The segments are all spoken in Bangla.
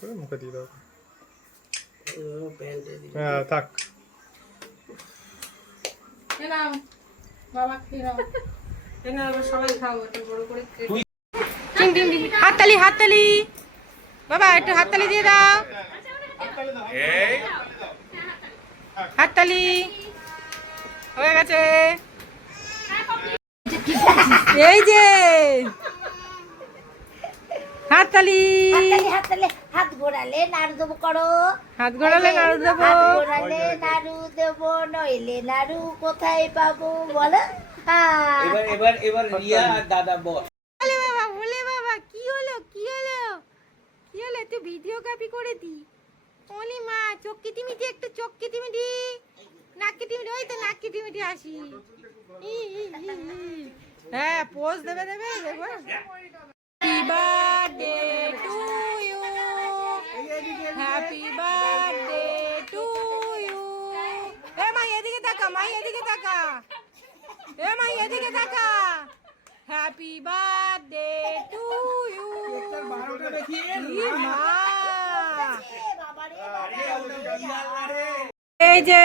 করে মুখে দিয়ে দাও। হ্যাঁ থাক। হাততালি হাততালি বাবা, একটু হাততালি দিয়ে দাও। হাততালি হয়ে গেছে। এই যে হাততালি, হাত ঘোরালে নাড়ু দেবো করো, হাত ঘোরালে নাড়ু দেবো, ঘোরালে নাড়ু দেবো, নইলে নাড়ু কোথায় পাবো বলো। এবার রিয়া আর দাদা বল। বাবা বলে বাবা কি হলো কি হলো কি হলো, একটু ভিডিও কপি করে দি। ওলি মা চোখ কিটিমিটি, একটু চোখ কিটিমিটি, নাক কিটিমিটি, ওই তো নাক কিটিমিটি আসি। হ্যাঁ পোজ দেবে দেবে দেখো। Happy birthday to you, happy birthday to you. এ মা এদিকে তাকা, মা এদিকে তাকা, এ মা এদিকে তাকা। Happy birthday to you. এই যে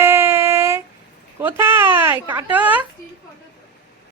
কোথায় কাটো।